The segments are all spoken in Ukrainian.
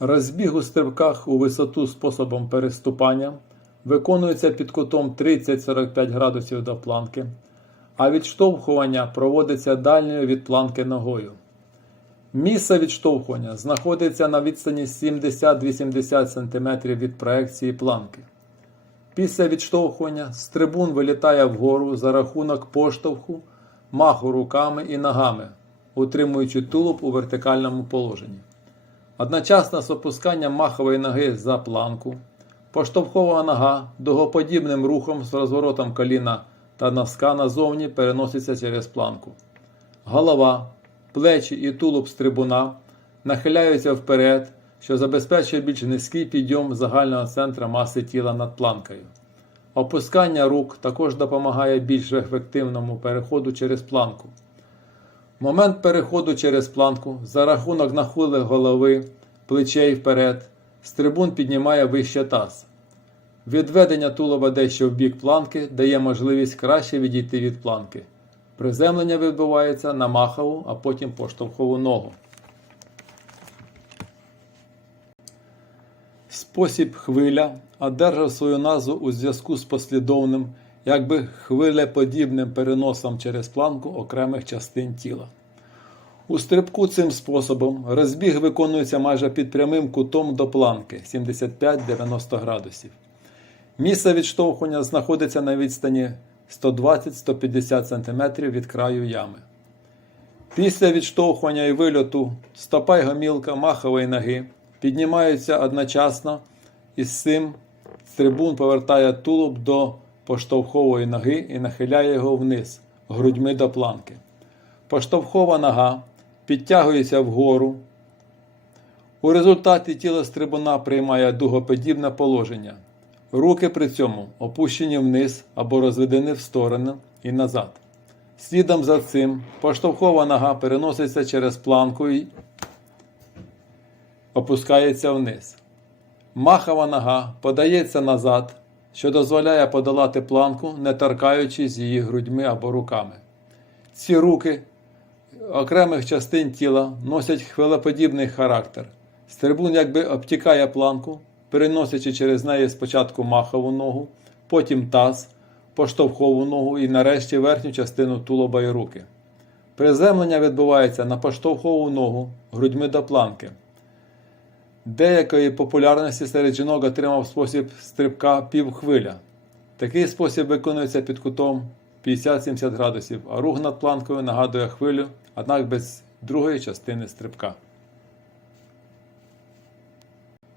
Розбіг у стрибках у висоту способом переступання виконується під кутом 30-45 градусів до планки, а відштовхування проводиться дальньою від планки ногою. Місце відштовхування знаходиться на відстані 70-80 см від проекції планки. Після відштовхування з трибун вилітає вгору за рахунок поштовху, маху руками і ногами, утримуючи тулуб у вертикальному положенні. Одночасно з опусканням махової ноги за планку, поштовхова нога дугоподібним рухом з розворотом коліна та носка назовні переноситься через планку. Голова, плечі і тулуб з трибуна нахиляються вперед, що забезпечує більш низький підйом загального центра маси тіла над планкою. Опускання рук також допомагає більш ефективному переходу через планку. Момент переходу через планку за рахунок нахили голови, плечей вперед, з трибун піднімає вище таз. Відведення тулуба дещо в бік планки дає можливість краще відійти від планки. Приземлення відбувається на махову, а потім поштовхову ногу. Спосіб хвиля одержав свою назву у зв'язку з послідовним, якби хвилеподібним переносом через планку окремих частин тіла. У стрибку цим способом розбіг виконується майже під прямим кутом до планки 75-90 градусів. Місце відштовхування знаходиться на відстані 120-150 см від краю ями. Після відштовхування і вильоту стопа й гомілка махової ноги піднімаються одночасно і з цим з трибун повертає тулуб до поштовхової ноги і нахиляє його вниз грудьми до планки. Поштовхова нога підтягується вгору. У результаті тіло стрибуна приймає дугоподібне положення. Руки при цьому опущені вниз або розведені в сторону і назад. Слідом за цим поштовхова нога переноситься через планку і опускається вниз. Махова нога подається назад, що дозволяє подолати планку, не торкаючись її грудьми або руками. Ці руки окремих частин тіла носять хвилеподібний характер. Стрибун якби обтікає планку, переносячи через неї спочатку махову ногу, потім таз, поштовхову ногу і нарешті верхню частину тулуба і руки. Приземлення відбувається на поштовхову ногу грудьми до планки. Деякої популярності серед жінок отримав спосіб стрибка півхвиля. Такий спосіб виконується під кутом 50-70 градусів, а рух над планкою нагадує хвилю, однак без другої частини стрибка.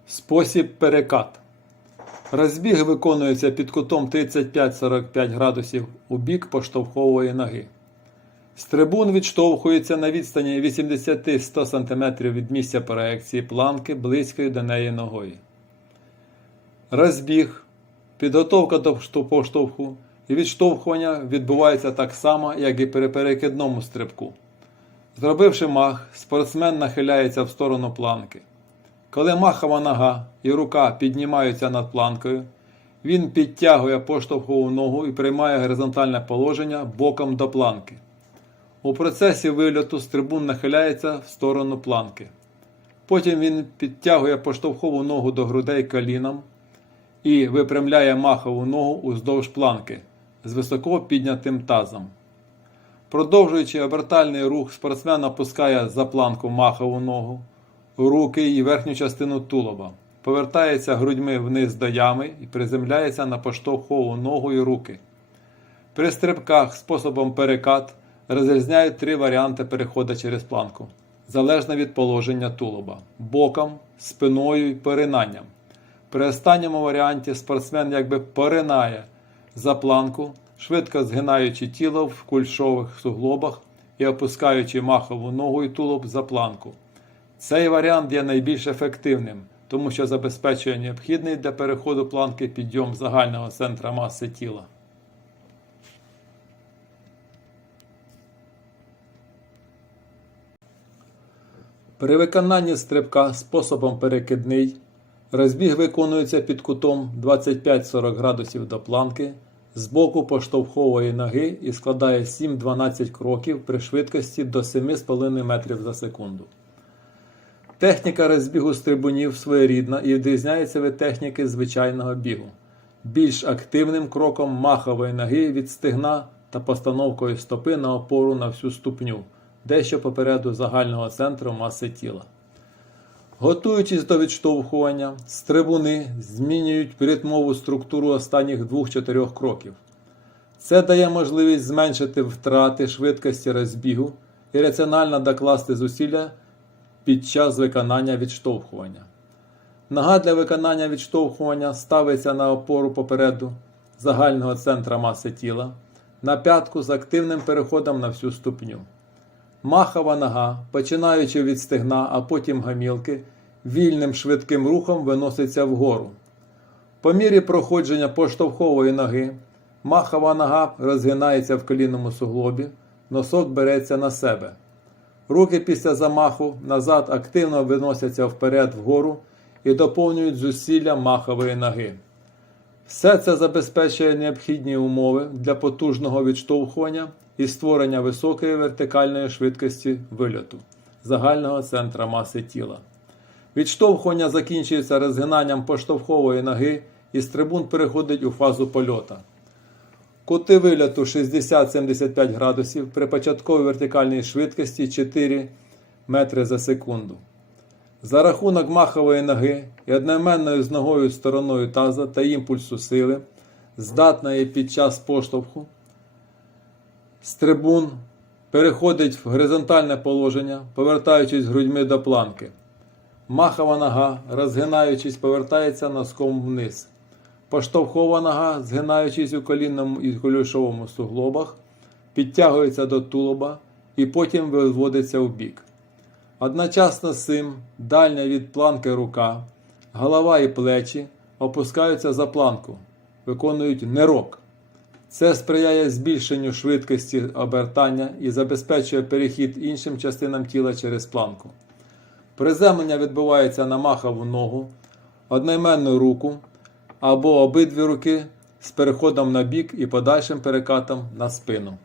Спосіб перекат. Розбіг виконується під кутом 35-45 градусів у бік поштовхової ноги. Стрибун відштовхується на відстані 80-100 см від місця проекції планки близькою до неї ногою. Розбіг, підготовка до поштовху і відштовхування відбувається так само, як і при перекидному стрибку. Зробивши мах, спортсмен нахиляється в сторону планки. Коли махова нога і рука піднімаються над планкою, він підтягує поштовхову ногу і приймає горизонтальне положення боком до планки. У процесі вильоту стрибун нахиляється в сторону планки. Потім він підтягує поштовхову ногу до грудей коліном і випрямляє махову ногу уздовж планки з високо піднятим тазом. Продовжуючи обертальний рух, спортсмен опускає за планку махову ногу, руки і верхню частину тулуба, повертається грудьми вниз до ями і приземляється на поштовхову ногу і руки. При стрибках способом перекат розрізняють три варіанти переходу через планку, залежно від положення тулуба, боком, спиною і поринанням. При останньому варіанті спортсмен якби поринає за планку, швидко згинаючи тіло в кульшових суглобах і опускаючи махову ногу і тулуб за планку. Цей варіант є найбільш ефективним, тому що забезпечує необхідний для переходу планки підйом загального центра маси тіла. При виконанні стрибка способом перекидний розбіг виконується під кутом 25-40 градусів до планки з боку поштовхової ноги і складає 7-12 кроків при швидкості до 7,5 метрів за секунду. Техніка розбігу стрибунів своєрідна і відрізняється від техніки звичайного бігу. Більш активним кроком махової ноги від стегна та постановкою стопи на опору на всю ступню, дещо попереду загального центру маси тіла. Готуючись до відштовхування, стрибуни змінюють ритмову структуру останніх 2-4 кроків. Це дає можливість зменшити втрати швидкості розбігу і раціонально докласти зусилля під час виконання відштовхування. Нога для виконання відштовхування ставиться на опору попереду загального центра маси тіла, на п'ятку з активним переходом на всю ступню. Махова нога, починаючи від стегна, а потім гамілки, вільним швидким рухом виноситься вгору. По мірі проходження поштовхової ноги, махова нога розгинається в колінному суглобі, носок береться на себе. Руки після замаху назад активно виносяться вперед вгору і доповнюють зусилля махової ноги. Все це забезпечує необхідні умови для потужного відштовхування і створення високої вертикальної швидкості вильоту загального центра маси тіла. Відштовхування закінчується розгинанням поштовхової ноги і стрибун переходить у фазу польота. Кути вильоту 60-75 градусів при початковій вертикальній швидкості 4 метри за секунду. За рахунок махової ноги і одноіменною з ногою стороною таза та імпульсу сили, здатної під час поштовху, стрибун переходить в горизонтальне положення, повертаючись грудьми до планки. Махова нога, розгинаючись, повертається носком вниз. Поштовхова нога, згинаючись у колінному і кулішовому суглобах, підтягується до тулуба і потім виводиться в бік. Одночасно з цим дальня від планки рука, голова і плечі опускаються за планку, виконують нерок. Це сприяє збільшенню швидкості обертання і забезпечує перехід іншим частинам тіла через планку. Приземлення відбувається на махову ногу, одноіменну руку або обидві руки з переходом на бік і подальшим перекатом на спину.